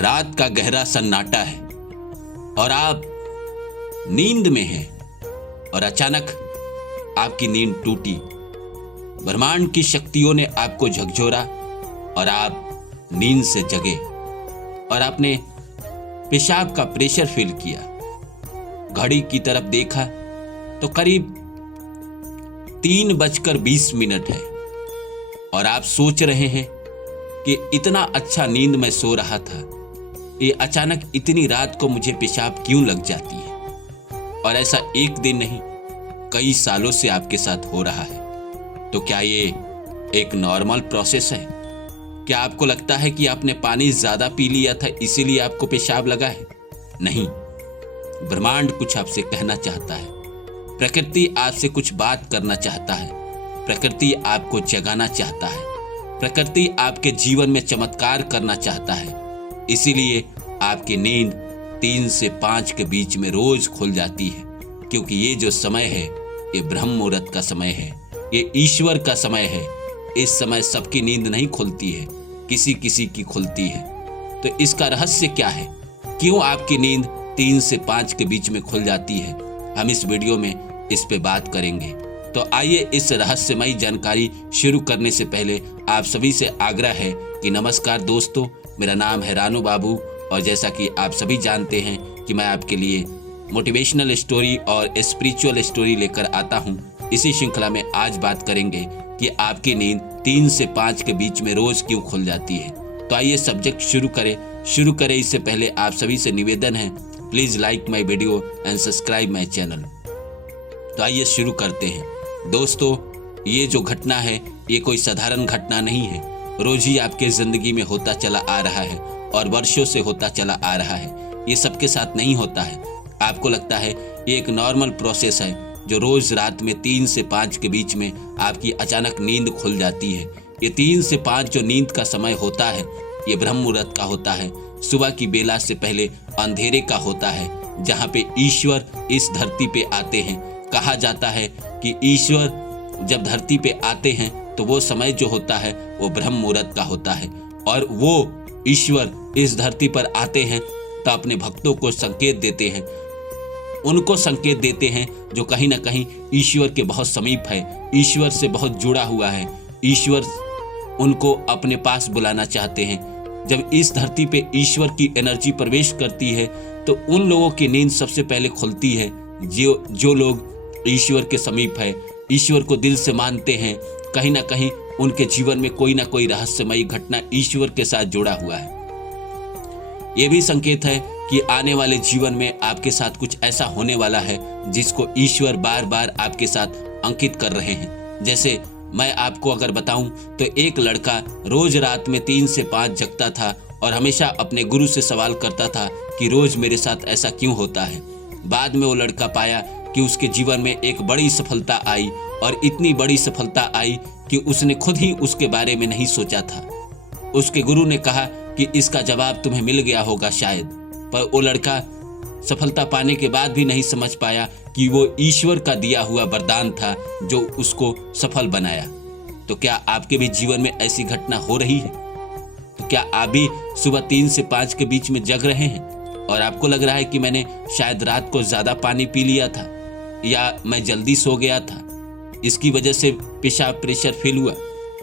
रात का गहरा सन्नाटा है और आप नींद में हैं और अचानक आपकी नींद टूटी। ब्रह्मांड की शक्तियों ने आपको झकझोरा और आप नींद से जगे और आपने पेशाब का प्रेशर फील किया। घड़ी की तरफ देखा तो करीब 3:20 है और आप सोच रहे हैं कि इतना अच्छा नींद में सो रहा था, ये अचानक इतनी रात को मुझे पेशाब क्यों लग जाती है। और ऐसा एक दिन नहीं, कई सालों से आपके साथ हो रहा है। तो क्या ये एक नॉर्मल प्रोसेस है? क्या आपको लगता है कि आपने पानी ज्यादा पी लिया था इसीलिए आपको पेशाब लगा है? नहीं, ब्रह्मांड कुछ आपसे कहना चाहता है। प्रकृति आपसे कुछ बात करना चाहता है। प्रकृति आपको जगाना चाहता है। प्रकृति आपके जीवन में चमत्कार करना चाहता है। इसीलिए आपकी नींद 3 से 5 के बीच में रोज खुल जाती है, क्योंकि ये जो समय है ये ब्रह्म मुहूर्त का समय है, ये ईश्वर का समय है। इस समय सबकी नींद नहीं खुलती है, किसी किसी की खुलती है। तो इसका रहस्य क्या है? क्यों आपकी नींद 3 से 5 के बीच में खुल जाती है? हम इस वीडियो में इस पे बात करेंगे। तो आइए इस रहस्यमयी जानकारी शुरू करने से पहले आप सभी से आग्रह है कि नमस्कार दोस्तों, मेरा नाम है रानू बाबू और जैसा कि आप सभी जानते हैं कि मैं आपके लिए मोटिवेशनल स्टोरी और स्पिरिचुअल स्टोरी लेकर आता हूं। इसी श्रृंखला में आज बात करेंगे कि आपकी नींद 3 से 5 के बीच में रोज क्यों खुल जाती है। तो आइए सब्जेक्ट शुरू करें। इससे पहले आप सभी से निवेदन है, please like my video and subscribe my channel. तो आइए शुरू करते हैं। दोस्तों, ये जो घटना है ये कोई साधारण घटना नहीं है। रोज ही आपके जिंदगी में होता चला आ रहा है और वर्षों से होता चला आ रहा है। ये सबके साथ नहीं होता है। आपको लगता है ये एक नॉर्मल प्रोसेस है जो रोज रात में 3 से 5 के बीच में आपकी अचानक नींद खुल जाती है। ये 3 से 5 जो नींद का समय होता है ये ब्रह्म मुहूर्त का होता है। सुबह की बेला से पहले अंधेरे का होता है, जहाँ पे ईश्वर इस धरती पे आते हैं। कहा जाता है कि ईश्वर जब धरती पे आते हैं तो वो समय जो होता है वो ब्रह्म मुहूर्त का होता है। और वो ईश्वर इस धरती पर आते हैं तो अपने भक्तों को संकेत देते हैं, उनको संकेत देते हैं जो कहीं ना कहीं ईश्वर के बहुत समीप है, ईश्वर से बहुत जुड़ा हुआ है। ईश्वर उनको अपने पास बुलाना चाहते हैं। जब इस धरती पे ईश्वर की एनर्जी प्रवेश करती है तो उन लोगों की नींद सबसे पहले खुलती है जो लोग ईश्वर के समीप है, ईश्वर को दिल से मानते हैं। कहीं ना कहीं उनके जीवन में कोई ना कोई रहस्यमयी घटना ईश्वर के साथ जुड़ा हुआ है। यह भी संकेत है कि आने वाले जीवन में आपके साथ कुछ ऐसा होने वाला है जिसको ईश्वर बार बार आपके साथ अंकित कर रहे हैं। जैसे मैं आपको अगर बताऊं तो एक लड़का रोज रात में 3 से 5 जगता था और हमेशा अपने गुरु से सवाल करता था कि रोज मेरे साथ ऐसा क्यों होता है। बाद में वो लड़का पाया कि उसके जीवन में एक बड़ी सफलता आई और इतनी बड़ी सफलता आई कि उसने खुद ही उसके बारे में नहीं सोचा था। उसके गुरु ने कहा कि इसका जवाब तुम्हें मिल गया होगा शायद, पर वो लड़का सफलता पाने के बाद भी नहीं समझ पाया कि वो ईश्वर का दिया हुआ वरदान था जो उसको सफल बनाया। तो क्या आपके भी जीवन में ऐसी घटना हो रही है? तो क्या आप भी सुबह 3 से 5 के बीच में जग रहे हैं और आपको लग रहा है कि मैंने शायद रात को ज्यादा पानी पी लिया था या मैं जल्दी सो गया था, इसकी वजह से पेशाब प्रेशर फील हुआ?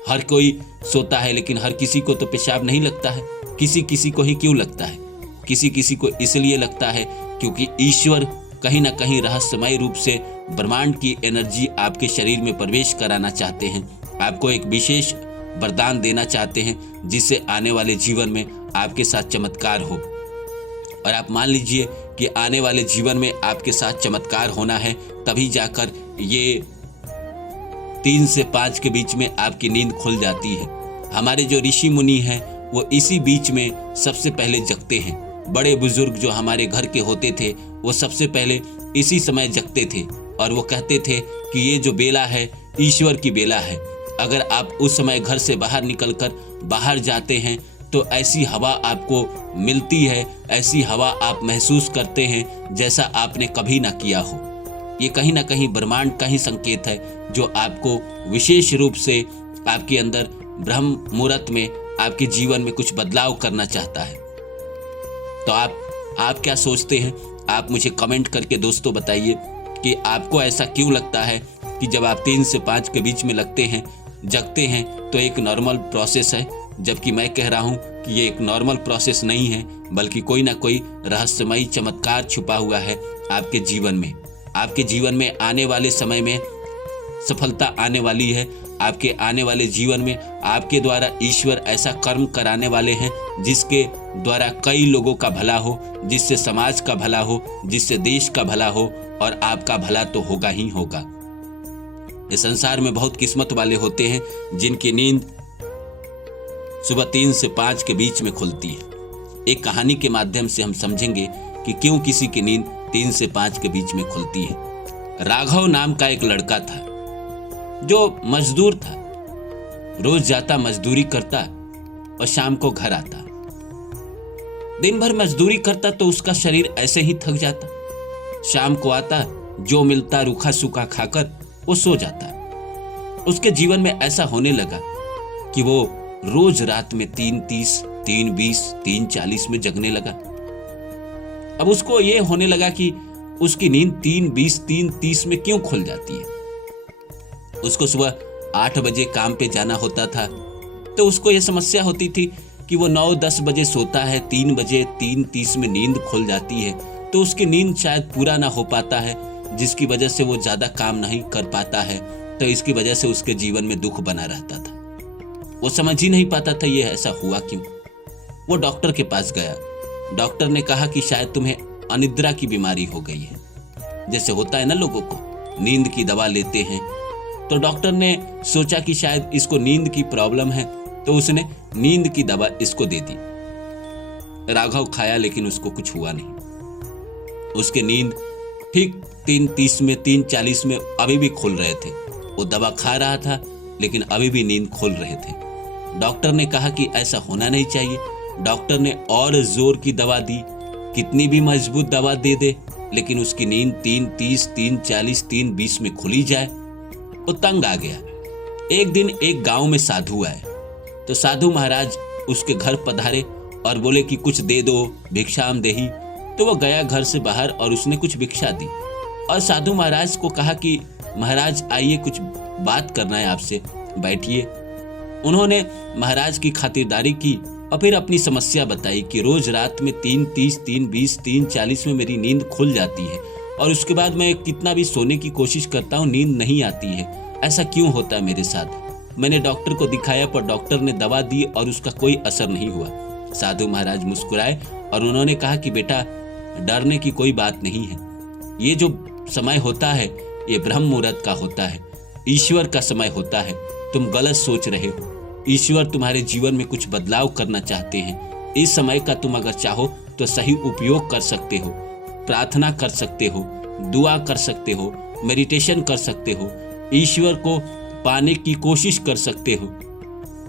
हर कोई सोता है लेकिन हर किसी को तो पेशाब नहीं लगता है। किसी किसी को ही क्यों लगता है? किसी किसी को इसलिए लगता है क्योंकि ईश्वर कहीं ना कहीं रहस्यमय रूप से ब्रह्मांड की एनर्जी आपके शरीर में प्रवेश कराना चाहते हैं। आपको एक विशेष वरदान देना चाहते हैं जिससे आने वाले जीवन में आपके साथ चमत्कार हो। और आप मान लीजिए कि आने वाले जीवन में आपके साथ चमत्कार होना है, तभी जाकर ये 3 से 5 के बीच में आपकी नींद खुल जाती है। हमारे जो ऋषि मुनि हैं वो इसी बीच में सबसे पहले जगते हैं। बड़े बुजुर्ग जो हमारे घर के होते थे वो सबसे पहले इसी समय जगते थे और वो कहते थे कि ये जो बेला है ईश्वर की बेला है। अगर आप उस समय घर से बाहर निकलकर बाहर जाते हैं तो ऐसी हवा आपको मिलती है, ऐसी हवा आप महसूस करते हैं जैसा आपने कभी ना किया हो। ये कहीं ना कहीं ब्रह्मांड का ही संकेत है जो आपको विशेष रूप से आपके अंदर ब्रह्म मुहूर्त में आपके जीवन में कुछ बदलाव करना चाहता है। तो आप क्या सोचते हैं? आप मुझे कमेंट करके दोस्तों बताइए कि आपको ऐसा क्यों लगता है कि जब आप 3 से 5 के बीच में जगते हैं तो एक नॉर्मल प्रोसेस है, जबकि मैं कह रहा हूं कि ये एक नॉर्मल प्रोसेस नहीं है, बल्कि कोई ना कोई रहस्यमयी चमत्कार छुपा हुआ है आपके जीवन में। आपके जीवन में आने वाले समय में सफलता आने वाली है। आपके आने वाले जीवन में आपके द्वारा ईश्वर ऐसा कर्म कराने वाले हैं जिसके द्वारा कई लोगों का भला हो, जिससे समाज का भला हो, जिससे देश का भला हो, और आपका भला तो होगा ही होगा। इस संसार में बहुत किस्मत वाले होते हैं जिनकी नींद सुबह 3 से 5 के बीच में खुलती है। एक कहानी के माध्यम से हम समझेंगे कि क्यों किसी की नींद 3 से 5 के बीच में खुलती है। राघव नाम का एक लड़का था जो मजदूर था। रोज जाता, मजदूरी करता और शाम को घर आता। दिन भर मजदूरी करता तो उसका शरीर ऐसे ही थक जाता। शाम को आता, जो मिलता रूखा सूखा खाकर वो सो जाता। उसके जीवन में ऐसा होने लगा कि वो रोज रात में 3:30, 3:20, 3:40 में जगने लगा। अब उसको ये होने लगा कि उसकी नींद 3:20, 3:30 में क्यों खुल जाती है। उसको सुबह 8 बजे काम पे जाना होता था, तो उसको ये समस्या होती थी कि वो 9-10 बजे सोता है, 3 बजे 3:30 में नींद खुल जाती है, तो उसकी नींद शायद पूरा ना हो पाता है, जिसकी वजह से वो ज्यादा काम नहीं कर पाता है। तो इसकी वजह से उसके जीवन में दुख बना रहता था। वो समझ ही नहीं पाता था ये ऐसा हुआ क्यों। वो डॉक्टर के पास गया। डॉक्टर ने कहा कि शायद तुम्हें अनिद्रा की बीमारी हो गई है। जैसे होता है ना, लोगों को नींद की दवा लेते हैं, तो डॉक्टर ने सोचा कि शायद इसको नींद की प्रॉब्लम है, तो उसने नींद की दवा इसको दे दी। राघव खाया लेकिन उसको कुछ हुआ नहीं। उसके नींद ठीक 3:30 में, 3:40 में अभी भी खुल रहे थे। वो दवा खा रहा था लेकिन अभी भी नींद खुल रहे थे। डॉक्टर ने कहा कि ऐसा होना नहीं चाहिए। डॉक्टर ने और जोर की दवा दी, कितनी भी मजबूत दवा दे दे, लेकिन उसकी नींद 3:30, 3:40, 3:20 में खुली जाए। वो तंग आ गया। एक दिन एक गांव में साधु आए, तो साधु महाराज उसके घर पधारे और बोले कि कुछ दे दो, भिक्षाम देही। तो वो गया घर से बाहर और उसने कुछ भिक्षा दी और साधु महाराज को कहा कि महाराज आइए, कुछ बात करना है आपसे, बैठिए। उन्होंने महाराज की खातिरदारी की और फिर अपनी समस्या बताई कि रोज रात में 3:30, 3:20, 3:40 में मेरी नींद खुल जाती है और उसके बाद मैं कितना भी सोने की कोशिश करता हूँ, नींद नहीं आती है। ऐसा क्यों होता है मेरे साथ? मैंने डॉक्टर को दिखाया पर डॉक्टर ने दवा दी और उसका कोई असर नहीं हुआ। साधु महाराज मुस्कुराए और उन्होंने कहा कि बेटा, डरने की कोई बात नहीं है। ये जो समय होता है ये ब्रह्म मुहूर्त का होता है, ईश्वर का समय होता है। तुम गलत सोच रहे हो। ईश्वर तुम्हारे जीवन में कुछ बदलाव करना चाहते हैं। इस समय का तुम अगर चाहो तो सही उपयोग कर सकते हो, प्रार्थना कर सकते हो, दुआ कर सकते हो, मेडिटेशन कर सकते हो, ईश्वर को पाने की कोशिश कर सकते हो।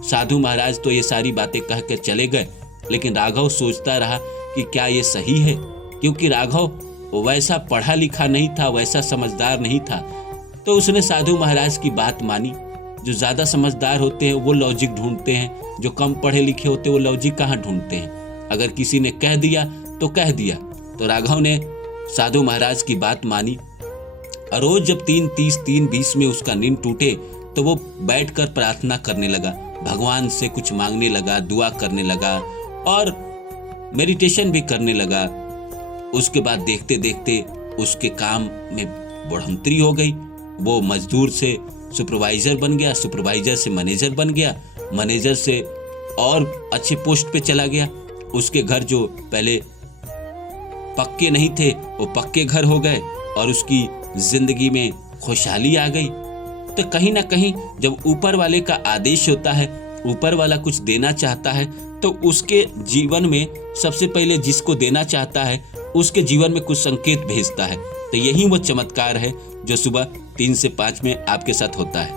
साधु महाराज तो ये सारी बातें कहकर चले गए, लेकिन राघव सोचता रहा कि क्या ये सही है, क्योंकि राघव वैसा पढ़ा लिखा नहीं था, वैसा समझदार नहीं था। तो उसने साधु महाराज की बात मानी। जो ज्यादा समझदार होते हैं वो लॉजिक ढूंढते हैं, जो कम पढ़े लिखे होते हैं वो लॉजिक कहाँ ढूंढते हैं। अगर किसी ने कह दिया तो कह दिया। तो राघव ने साधु महाराज की बात मानी और रोज जब 3:30, 3:20 में उसका नींद टूटे तो वो बैठकर प्रार्थना करने लगा, भगवान से कुछ मांगने लगा, दुआ करने लगा और मेडिटेशन भी करने लगा। उसके बाद देखते देखते उसके काम में बढ़ोतरी हो गई। वो मजदूर से सुपरवाइजर बन गया, सुपरवाइजर से मैनेजर बन गया, मैनेजर से और अच्छे पोस्ट पे चला गया। उसके घर जो पहले पक्के नहीं थे वो पक्के घर हो गए और उसकी जिंदगी में खुशहाली आ गई। तो कहीं ना कहीं जब ऊपर वाले का आदेश होता है, ऊपर वाला कुछ देना चाहता है, तो उसके जीवन में सबसे पहले जिसको देना चाहता है उसके जीवन में कुछ संकेत भेजता है। तो यही वो चमत्कार है जो सुबह 3 से 5 में आपके साथ होता है।